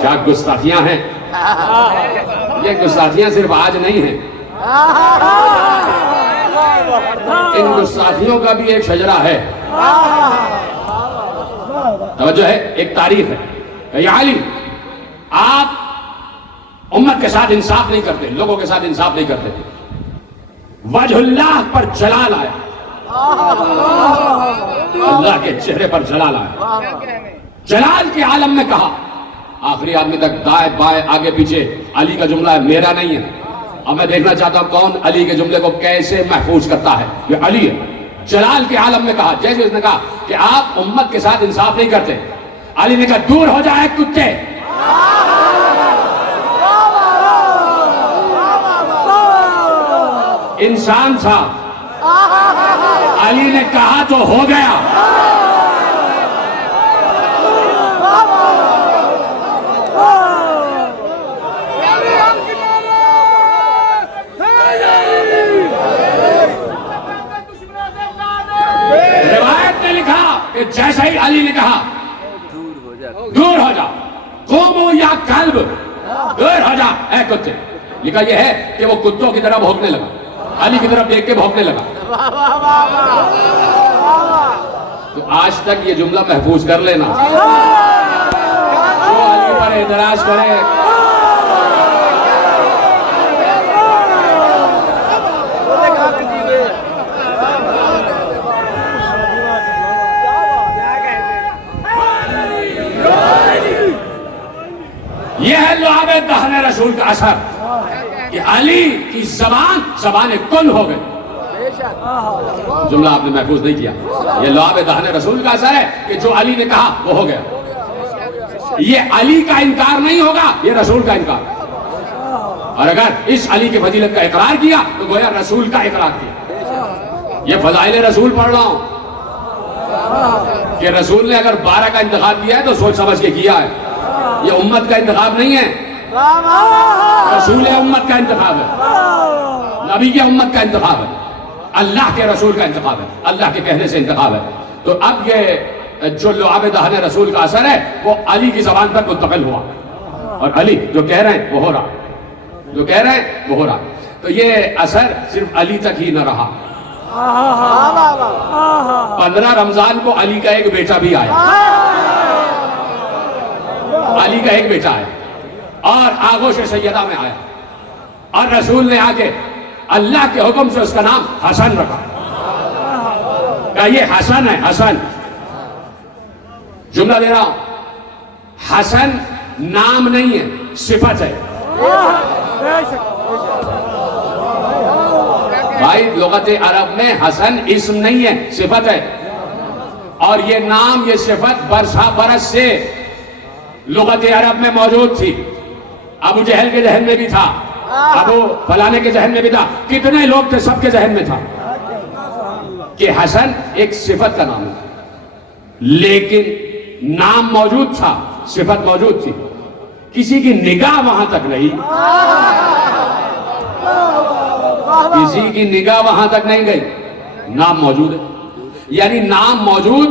کیا گستاخیاں ہیں؟ یہ گستاخیاں صرف آج نہیں ہیں, ان گستاخیوں کا بھی ایک شجرہ ہے. توجہ ہے, ایک تاریخ ہے کہ یا علی آپ امت کے ساتھ انصاف نہیں کرتے, لوگوں کے ساتھ انصاف نہیں کرتے. وجہ اللہ پر جلال آیا, اللہ کے چہرے پر جلال آیا. جلال کے عالم میں کہا آخری آدمی تک دائیں بائیں آگے پیچھے علی کا جملہ ہے, میرا نہیں ہے. اب میں دیکھنا چاہتا ہوں کون علی کے جملے کو کیسے محفوظ کرتا ہے. یہ علی ہے. جلال کے عالم میں کہا, جیسے اس نے کہا کہ آپ امت کے ساتھ انصاف نہیں کرتے, علی نے کہا دور ہو جائے کتے. انسان تھا, علی نے کہا تو ہو گیا. روایت نے لکھا کہ جیسا ہی علی نے کہا دور ہو جا, قومو یا کلب, دور ہو جا اے کتے. لکھا یہ ہے کہ وہ کتوں کی طرح بھونکنے لگا, علی کی طرف دیکھ کے بھونکنے لگا. تو آج تک یہ جملہ محفوظ کر لینا, جو علی پر اعتراض کرے یہ ہے لعاب دہن رسول کا اثر کہ علی کی زبان کن ہو گئی. جملہ آپ نے محفوظ نہیں کیا. یہ لعاب دہن رسول کا اثر ہے کہ جو علی نے کہا وہ ہو گیا. یہ علی کا انکار نہیں ہوگا، یہ رسول کا انکار. اور اگر اس علی کی فضیلت کا اقرار کیا تو گویا رسول کا اقرار کیا. یہ فضائل رسول پڑھ رہا ہوں کہ رسول نے اگر 12 کا انتخاب کیا ہے تو سوچ سمجھ کے کیا ہے. یہ امت کا انتخاب نہیں ہے، رسول امت کا انتخاب ہے، نبی کی امت کا انتخاب ہے، اللہ کے رسول کا انتخاب ہے، اللہ کے کہنے سے انتخاب ہے. تو اب یہ جو لعاب دہن رسول کا اثر ہے وہ علی کی زبان پر منتقل ہوا، اور علی جو کہہ رہے ہیں وہ ہو رہا، جو کہہ رہے ہیں وہ ہو رہا. تو یہ اثر صرف علی تک ہی نہ رہا. 15 رمضان کو علی کا ایک بیٹا بھی آیا، علی کا ایک بیٹا ہے اور آغوش سیدہ میں آیا، اور رسول نے آگے اللہ کے حکم سے اس کا نام حسن رکھا. کہا یہ حسن ہے، حسن. جملہ دے رہا ہوں، حسن نام نہیں ہے، صفت ہے. بھائی لغت عرب میں حسن اسم نہیں ہے، صفت ہے. اور یہ نام، یہ صفت برسا برس سے لغت عرب میں موجود تھی. ابو جہل کے ذہن میں بھی تھا، ابو فلانے کے ذہن میں بھی تھا، کتنے لوگ تھے، سب کے ذہن میں تھا کہ حسن ایک صفت کا نام ہے. لیکن نام موجود تھا، صفت موجود تھی، کسی کی نگاہ وہاں تک نہیں، کسی کی نگاہ وہاں تک نہیں گئی. نام موجود ہے، یعنی نام موجود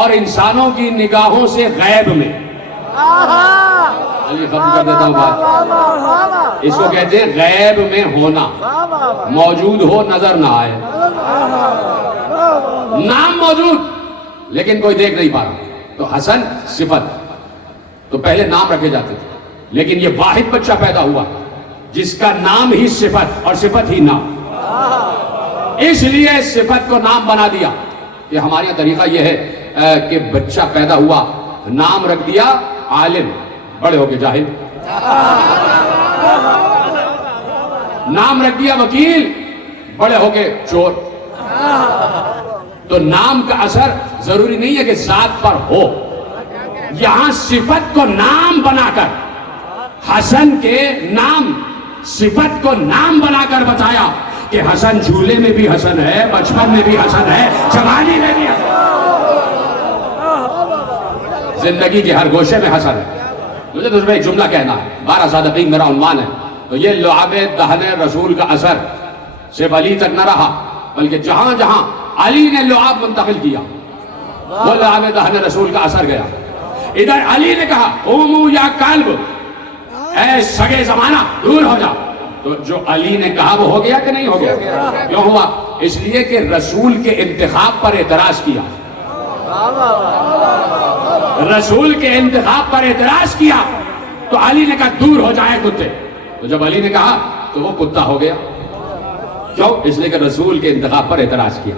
اور انسانوں کی نگاہوں سے غیب میں. علی ختم کر دیتا ہوں بات. اس کو کہتے ہیں غیب میں ہونا، موجود ہو نظر نہ آئے. نام موجود لیکن کوئی دیکھ نہیں پا رہا. تو حسن صفت. تو پہلے نام رکھے جاتے تھے، لیکن یہ واحد بچہ پیدا ہوا جس کا نام ہی صفت اور صفت ہی نام. اس لیے صفت کو نام بنا دیا. کہ ہمارے یہاں طریقہ یہ ہے کہ بچہ پیدا ہوا، نام رکھ دیا عالم، بڑے ہو کے جاہل. نام رکھ دیا وکیل، بڑے ہو کے چور. تو نام کا اثر ضروری نہیں ہے کہ ذات پر ہو. یہاں صفت کو نام بنا کر، حسن کے نام، صفت کو نام بنا کر بتایا کہ حسن جھولے میں بھی حسن ہے، بچپن میں بھی حسن ہے، جوانی میں بھی حسن ہے، زندگی کے ہر گوشے میں حسن ہے. مجھے تجھ میں ایک جملہ کہنا ہے، 12 صادقین میرا عنوان ہے. تو یہ لعاب دہن رسول کا اثر صرف علی تک نہ رہا، بلکہ جہاں جہاں علی نے لعاب منتقل کیا وہ لعاب دہن رسول کا اثر گیا. ادھر علی نے کہا قوموا یا کلب، اے سگے زمانہ دور ہو جا. تو جو علی نے کہا وہ ہو گیا کہ نہیں ہو گیا؟ کیوں ہوا؟ اس لیے کہ رسول کے انتخاب پر اعتراض کیا. رسول کے انتخاب پر اعتراض کیا تو علی نے کہا دور ہو جائے کتے. تو جب علی نے کہا تو وہ کتا ہو گیا. کیوں؟ اس لیے کہ رسول کے انتخاب پر اعتراض کیا.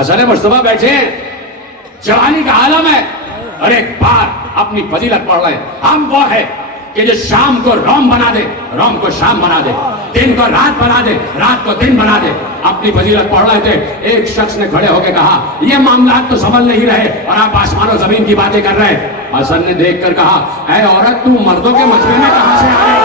حسن مصطفیٰ بیٹھے ہیں، جوانی کا عالم ہے، اور ایک بار اپنی فضیلت پڑھ رہے ہیں. ہم وہ ہے کہ جو شام کو روم بنا دے، روم کو شام بنا دے، دن کو رات بنا دے، رات کو دن بنا دے. اپنی فضیلت پڑھ رہے تھے، ایک شخص نے کھڑے ہو کے کہا یہ معاملات تو سنبھل نہیں رہے اور آپ آسمان و زمین کی باتیں کر رہے ہیں. حسن نے دیکھ کر کہا اے عورت، تو مردوں کے مجمع میں کہاں سے آئی؟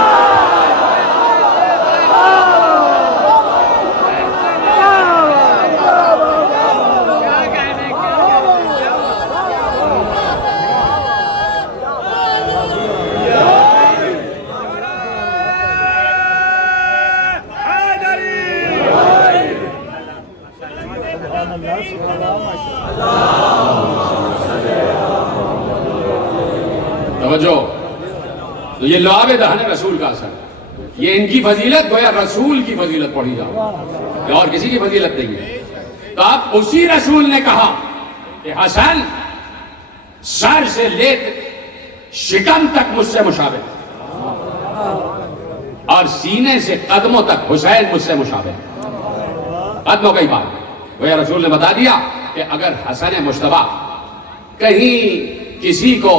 توجہ. تو یہ لعاب دہن رسول کا اثر، یہ ان کی فضیلت گویا رسول کی فضیلت پڑھی جائے، اور کسی کی فضیلت نہیں ہے. تو اب اسی رسول نے کہا کہ حسن سر سے لے شکم تک مجھ سے مشابہ، اور سینے سے قدموں تک حسین مجھ سے مشابہ. قدموں کی بات گویا رسول نے بتا دیا کہ اگر حسن مجتبیٰ کہیں کسی کو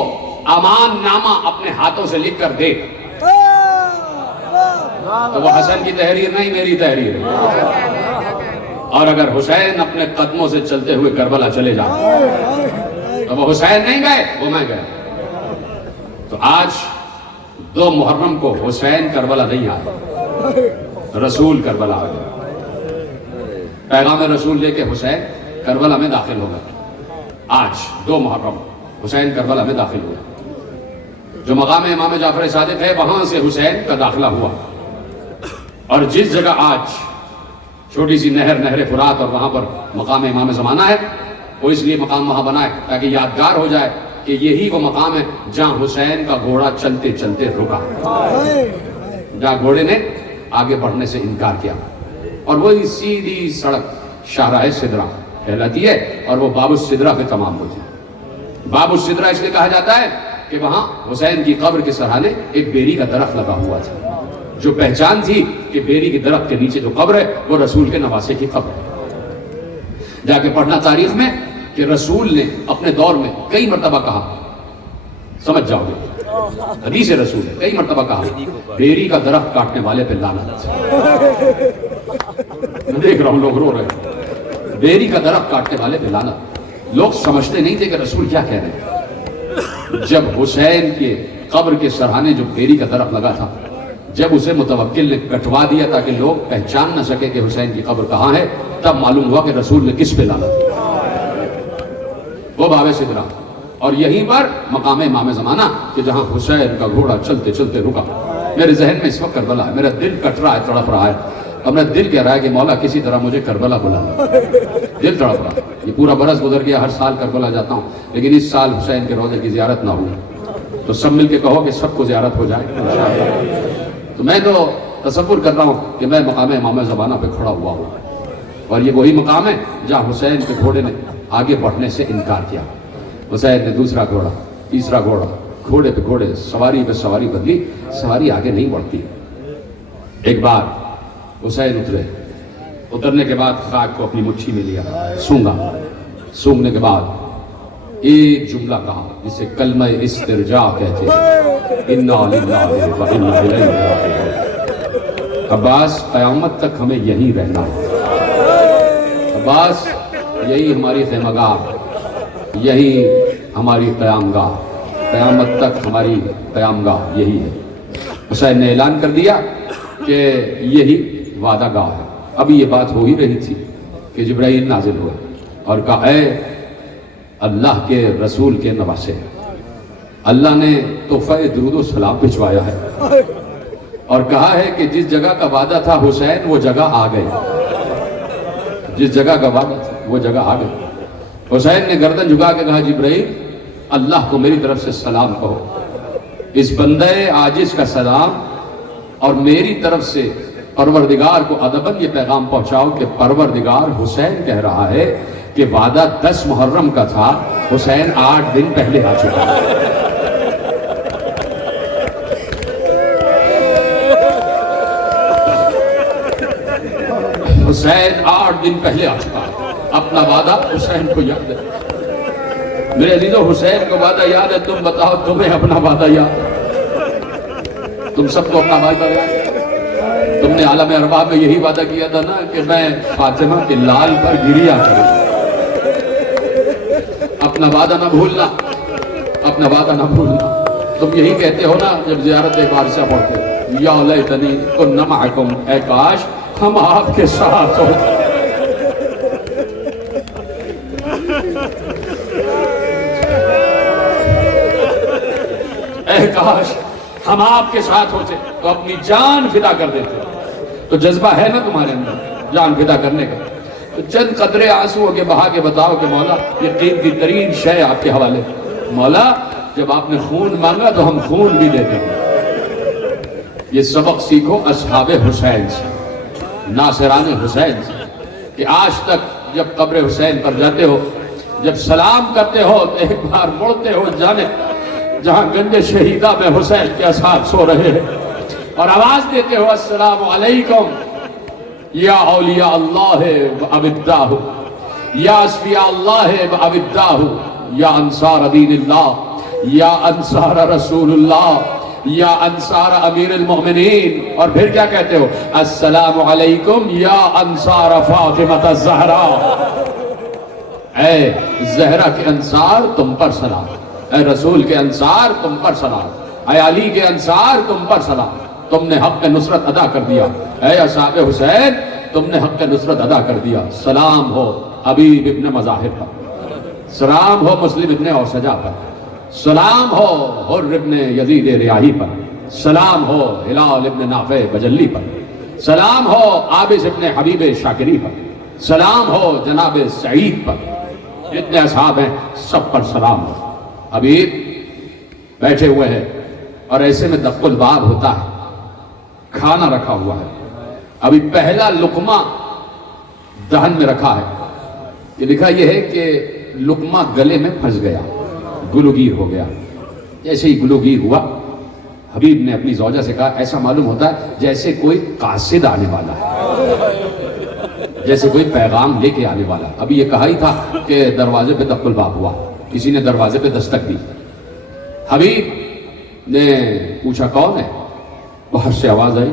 امان نامہ اپنے ہاتھوں سے لکھ کر دے تو وہ حسن کی تحریر نہیں، میری تحریر ہے. اور اگر حسین اپنے قدموں سے چلتے ہوئے کربلا چلے جائیں تو وہ حسین نہیں گئے، وہ میں گئے. آج 2 محرم کو حسین کربلا نہیں آئے، رسول کربلا آ گئے، پیغام رسول لے کے حسین کربلا میں داخل ہو گئے۔ آج 2 محرم حسین کربلا میں داخل ہوئے، جو مقام امام جعفر صادق ہے وہاں سے حسین کا داخلہ ہوا۔ اور جس جگہ آج چھوٹی سی نہر فرات اور وہاں پر مقام امام زمانہ ہے، وہ اس لیے مقام وہاں بنا ہے تاکہ یادگار ہو جائے کہ یہی وہ مقام ہے جہاں حسین کا گھوڑا چلتے چلتے رکا، جہاں گھوڑے نے آگے بڑھنے سے انکار کیا۔ اور وہی سیدھی سڑک شاہراہ سدرہ کہلاتی ہے اور وہ باب السدرہ پہ تمام ہوتی ہے۔ باب السدرہ اس لیے کہا جاتا ہے کہ وہاں حسین کی قبر کے سرحانے ایک بیری کا درخت لگا ہوا تھا، جو پہچان تھی کہ بیری کے درخت کے نیچے جو قبر ہے وہ رسول کے نواسے کی قبر ہے۔ جا کے پڑھنا تاریخ میں کہ رسول نے اپنے دور میں کئی مرتبہ کہا، سمجھ جاؤ گے، حدیث رسول نے کئی مرتبہ کہا بیری کا درخت کاٹنے والے پہ لعنت۔ میں دیکھ رہا ہوں لوگ رو رہے ہیں، بیری کا درخت کاٹنے والے پہ لعنت۔ لوگ سمجھتے نہیں تھے کہ رسول کیا کہہ رہے ہیں۔ جب حسین کے قبر کے سرحانے جو بیری کا درخت لگا تھا، جب اسے متوکل نے کٹوا دیا تاکہ لوگ پہچان نہ سکے کہ حسین کی قبر کہاں ہے، تب معلوم ہوا کہ رسول نے کس پہ لعنت کی۔ وہ باب سدرہ، اور یہیں پر مقام امام زمانہ کہ جہاں حسین کا گھوڑا چلتے چلتے رکا۔ میرے ذہن میں اس وقت کربلا ہے، میرا دل کٹ رہا ہے، تڑپ رہا ہے، اور میرا دل کہہ رہا ہے کہ مولا کسی طرح مجھے کربلا بلا لو۔ دل تڑپ رہا ہے، یہ پورا برس گزر گیا، ہر سال کربلا جاتا ہوں، لیکن اس سال حسین کے روضے کی زیارت نہ ہوئی، تو سب مل کے کہو کہ سب کو زیارت ہو جائے۔ تو میں تو تصور کر رہا ہوں کہ میں مقام امام زمانہ پہ کھڑا ہوا ہوں، اور یہ وہی مقام ہے جہاں حسین کے گھوڑے نے آگے بڑھنے سے انکار کیا۔ حسین نے دوسرا گھوڑا، تیسرا گھوڑا، گھوڑے پہ گھوڑے، سواری پہ سواری بدلی، سواری آگے نہیں بڑھتی۔ ایک بار حسین اترنے کے بعد خاک کو اپنی مٹھی میں لیا، سونگنے کے بعد ایک جملہ کہا جسے کلمہ استرجاع کہتے ہیں، انا للہ و انا الیہ راجعون۔ عباس قیامت تک ہمیں یہیں رہنا ہے، عباس یہی ہماری خیمہ گاہ، یہی ہماری قیام گاہ، قیامت تک ہماری قیام گاہ یہی ہے۔ حسین نے اعلان کر دیا کہ یہی وعدہ گاہ ہے۔ ابھی یہ بات ہو ہی رہی تھی کہ جبرائیل نازل ہوئے اور کہا، اے اللہ کے رسول کے نواسے، اللہ نے تحفہ درود و سلام بھجوایا ہے اور کہا ہے کہ جس جگہ کا وعدہ تھا حسین وہ جگہ آ گئی، جس جگہ کا وعدہ تھا وہ جگہ آ گئی۔ حسین نے گردن جھکا کے کہا، جبرائیل اللہ کو میری طرف سے سلام کہو، اس بندہ عاجز کا سلام، اور میری طرف سے پروردگار کو ادباً یہ پیغام پہنچاؤ کہ پروردگار حسین کہہ رہا ہے کہ وعدہ 10 محرم کا تھا، حسین 8 دن پہلے آ چکا ہے۔ حسین 8 دن پہلے آ چکا ہے، اپنا وعدہ حسین کو یاد ہے۔ میرے عزیزو، حسین کو وعدہ یاد ہے، تم بتاؤ تمہیں اپنا وعدہ یاد ہے؟ تم سب کو اپنا وعدہ یاد ہے؟ تم نے عالم ارباب میں یہی وعدہ کیا تھا نا کہ میں فاطمہ کے لال پر گریا کروں۔ اپنا وعدہ نہ بھولنا، اپنا وعدہ نہ بھولنا۔ تم یہی کہتے ہو نا جب زیارت بارشہ پڑھتے، یا لیتنی کنا معکم، اے کاش ہم آپ کے ساتھ ہو۔ اے کاش ہم آپ کے ساتھ ہوتے تو اپنی جان فدا کر دیتے۔ تو جذبہ ہے نا تمہارے اندر جان فدا کرنے کا، تو چند قطرے آنسو کے بہا کے بتاؤ کہ مولا یہ قیمتی ترین شے آپ کے حوالے، مولا جب آپ نے خون مانگا تو ہم خون بھی دیتے ہیں۔ یہ سبق سیکھو اصحاب حسین سے، ناصران حسین سے، کہ آج تک جب قبر حسین پر جاتے ہو، جب سلام کرتے ہو تو ایک بار مڑتے ہو جانے جہاں گنج شہیدہ میں حسین کے اصحاب سو رہے ہیں، اور آواز دیتے ہو، السلام علیکم یا اولیاء اللہ و ابداہ، یا اسفیاء اللہ و ابداہ، یا انصار دین اللہ، یا انصار رسول اللہ، یا انصار امیر المؤمنین، اور پھر کیا کہتے ہو، السلام علیکم یا انصار فاطمہ الزہرا، اے زہرہ کے انصار تم پر سلام، اے رسول کے انصار تم پر سلام۔ اے علی کے انصار تم پر سلام، تم نے حق نصرت ادا کر دیا، اے اصحاب حسین تم نے حق نصرت ادا کر دیا، سلام ہو حبیب ابن مظاہر پر، سلام ہو مسلم ابن اوسجا پر، سلام ہو حر ابن یزید ریاحی پر، سلام ہو ہلال ابن نافع بجلی پر، سلام ہو عابس ابن حبیب شاکری پر، سلام ہو جناب سعید پر، جتنے اصحاب ہیں سب پر سلام ہو۔ حبیب بیٹھے ہوئے ہیں اور ایسے میں دق الباب ہوتا ہے، کھانا رکھا ہوا ہے، ابھی پہلا لقمہ دہن میں رکھا ہے، یہ لکھا یہ ہے کہ لقمہ گلے میں پھنس گیا، گلوگیر ہو گیا۔ جیسے ہی گلوگیر ہوا حبیب نے اپنی زوجہ سے کہا ایسا معلوم ہوتا ہے جیسے کوئی قاصد آنے والا ہے، جیسے کوئی پیغام لے کے آنے والا۔ ابھی یہ کہا ہی تھا کہ دروازے پہ دق الباب ہوا، کسی نے دروازے پہ دستک دی۔ حبیب نے پوچھا کون ہے؟ باہر سے آواز آئی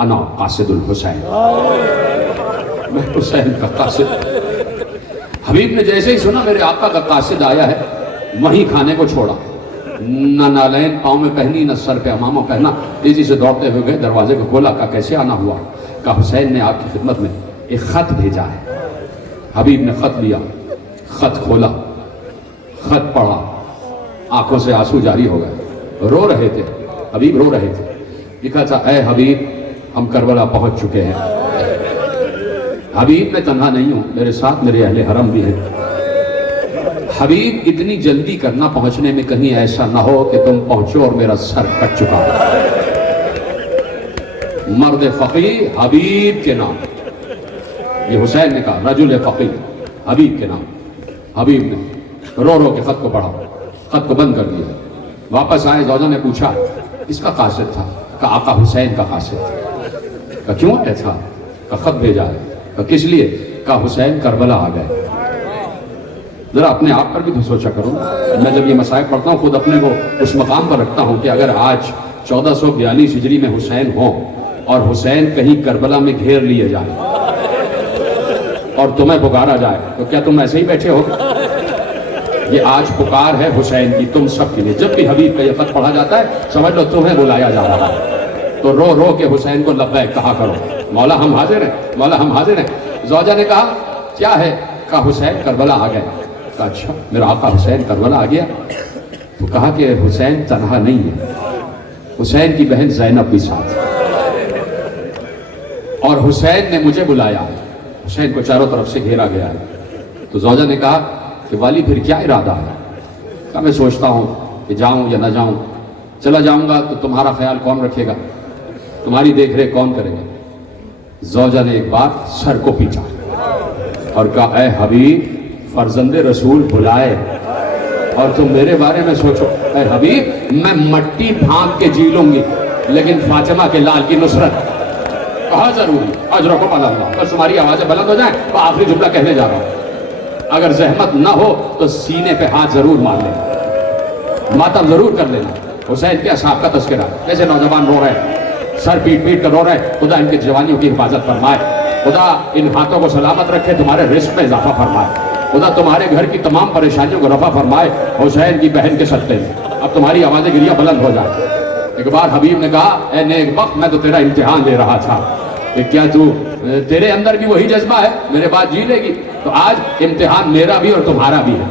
انا قاصد الحسین، میں حسین کا قاصد۔ حبیب نے جیسے ہی سنا میرے آقا کا قاصد آیا ہے، وہیں کھانے کو چھوڑا، نہ نالین پاؤں میں پہنی نہ سر پہ امامہ پہنا، تیزی سے دوڑتے ہوئے گئے، دروازے کو کھولا، کہا کیسے آنا ہوا؟ کہا حسین نے آپ کی خدمت میں ایک خط بھیجا ہے۔ حبیب نے خط لیا، خط کھولا، خط پڑھا، آنکھوں سے آنسو جاری ہو گئے، رو رہے تھے، حبیب رو رہے تھے۔ لکھا تھا اے حبیب ہم کربلا پہنچ چکے ہیں، حبیب میں تنہا نہیں ہوں، میرے ساتھ میرے اہل حرم بھی ہیں۔ حبیب اتنی جلدی کرنا پہنچنے میں کہیں ایسا نہ ہو کہ تم پہنچو اور میرا سر کٹ چکا ہو۔ مرد فقیر حبیب کے نام، یہ حسین نے کہا رجل فقیر حبیب کے نام۔ حبیب نے رو رو کے خط کو پڑھا، خط کو بند کر دیا۔ واپس آئے، زوجہ نے پوچھا کس کا قاصد تھا؟ کہا آقا حسین کا قاصد تھا۔ کہا کیوں آیا تھا؟ کہا خط بھیجا ہے۔ کہا کس لیے؟ کہا حسین کربلا آ گئے۔ ذرا اپنے آپ پر بھی تو سوچا کروں، میں جب یہ مسائل پڑھتا ہوں خود اپنے کو اس مقام پر رکھتا ہوں کہ اگر آج 1442 ہجری میں حسین ہوں اور حسین کہیں کربلا میں گھیر لیے جائیں اور تمہیں پکارا جائے تو کیا تم ایسے ہی بیٹھے ہو؟ یہ آج پکار ہے حسین کی تم سب کے لیے۔ جب بھی حبیب کا یہ خط پڑھا جاتا ہے سمجھ لو تمہیں بلایا جا رہا ہے، تو رو رو کے حسین کو لبیک کہا کرو، مولا ہم حاضر ہیں، مولا ہم حاضر ہیں۔ زوجہ نے کہا کیا ہے؟ کہا حسین کربلا آ گئے۔ کہا اچھا میرا آقا حسین کربلا آ گیا؟ تو کہا کہ حسین تنہا نہیں ہے، حسین کی بہن زینب بھی ساتھ ہے، اور حسین نے مجھے بلایا۔ حسین کو چاروں طرف سے گھیرا گیا ہے۔ تو زوجہ نے کہا کہ والی پھر کیا ارادہ ہے؟ کہا میں سوچتا ہوں کہ جاؤں یا نہ جاؤں، چلا جاؤں گا تو تمہارا خیال کون رکھے گا، تمہاری دیکھ ریکھ کون کرے گا؟ زوجہ نے ایک بار سر کو پیچا اور کہا اے حبیب فرزند رسول بلائے اور تم میرے بارے میں سوچو۔ اے حبیب میں مٹی پھانک کے جی لوں گی لیکن فاطمہ کے لال کی نصرت کہا ضروری، اجرکم علی اللہ۔ بس تمہاری آوازیں بلند ہو جائیں تو آخری جملہ کہنے جا رہا ہوں، اگر زحمت نہ ہو تو سینے پہ ہاتھ ضرور مار لینا، ماتم ضرور کر لینا۔ حسین کے اصحاب کا تذکرہ، جیسے نوجوان رو رہے ہیں، سر پیٹ پیٹ کر رو رہے ہیں، خدا ان کی جوانیوں کی حفاظت فرمائے، خدا ان ہاتھوں کو سلامت رکھے، تمہارے رزق میں اضافہ فرمائے، خدا تمہارے گھر کی تمام پریشانیوں کو رفع فرمائے حسین کی بہن کے صدقے میں۔ اب تمہاری آوازیں گریا بلند ہو جائے۔ ایک بار حبیب نے کہا اے نیک بخت میں تو تیرا امتحان لے رہا تھا کہ کیا تیرے اندر بھی وہی جذبہ ہے میرے بعد جی لے گی؟ تو آج امتحان میرا بھی اور تمہارا بھی ہے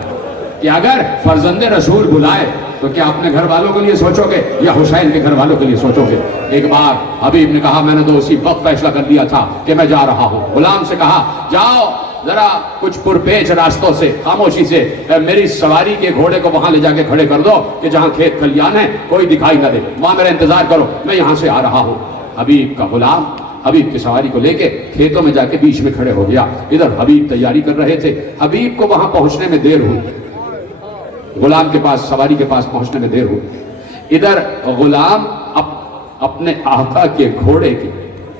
کہ اگر فرزند رسول بلائے تو کیا اپنے گھر والوں کے لیے سوچو گے یا حسین کے گھر والوں کے لیے سوچو گے؟ ایک بار حبیب نے کہا میں نے تو اسی وقت فیصلہ کر لیا تھا کہ میں جا رہا ہوں۔ غلام سے کہا جاؤ ذرا کچھ پرپیچ راستوں سے خاموشی سے میری سواری کے گھوڑے کو وہاں لے جا کے کھڑے کر دو کہ جہاں کھیت کھلیان ہے کوئی دکھائی نہ دے، وہاں میرا انتظار کرو، میں یہاں سے آ رہا ہوں۔ حبیب کا غلام حبیب کی سواری کو لے کے کھیتوں میں جا کے بیچ میں کھڑے ہو گیا۔ ادھر حبیب تیاری کر رہے تھے، حبیب کو وہاں پہنچنے میں دیر ہوئی، غلام کے پاس سواری کے پاس پہنچنے میں دیر ہوئی۔ ادھر غلام اپنے آقا کے گھوڑے کے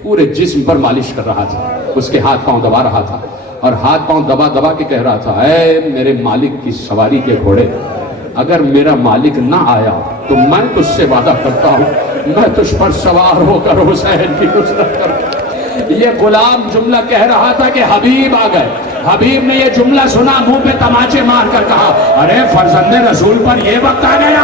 پورے جسم پر مالش کر رہا تھا، اس کے ہاتھ پاؤں دبا رہا تھا اور ہاتھ پاؤں دبا دبا کے کہہ رہا تھا اے میرے مالک کی سواری کے گھوڑے، اگر میرا مالک نہ آیا تو میں تجھ سے وعدہ کرتا ہوں میں تجھ پر سوار ہو کر حسین کی نصرت کروں۔ یہ غلام جملہ کہہ رہا تھا کہ حبیب آ گئے۔ حبیب نے یہ جملہ سنا، منہ پہ تماچے مار کر کہا ارے فرزند رسول پر یہ وقت آ گیا۔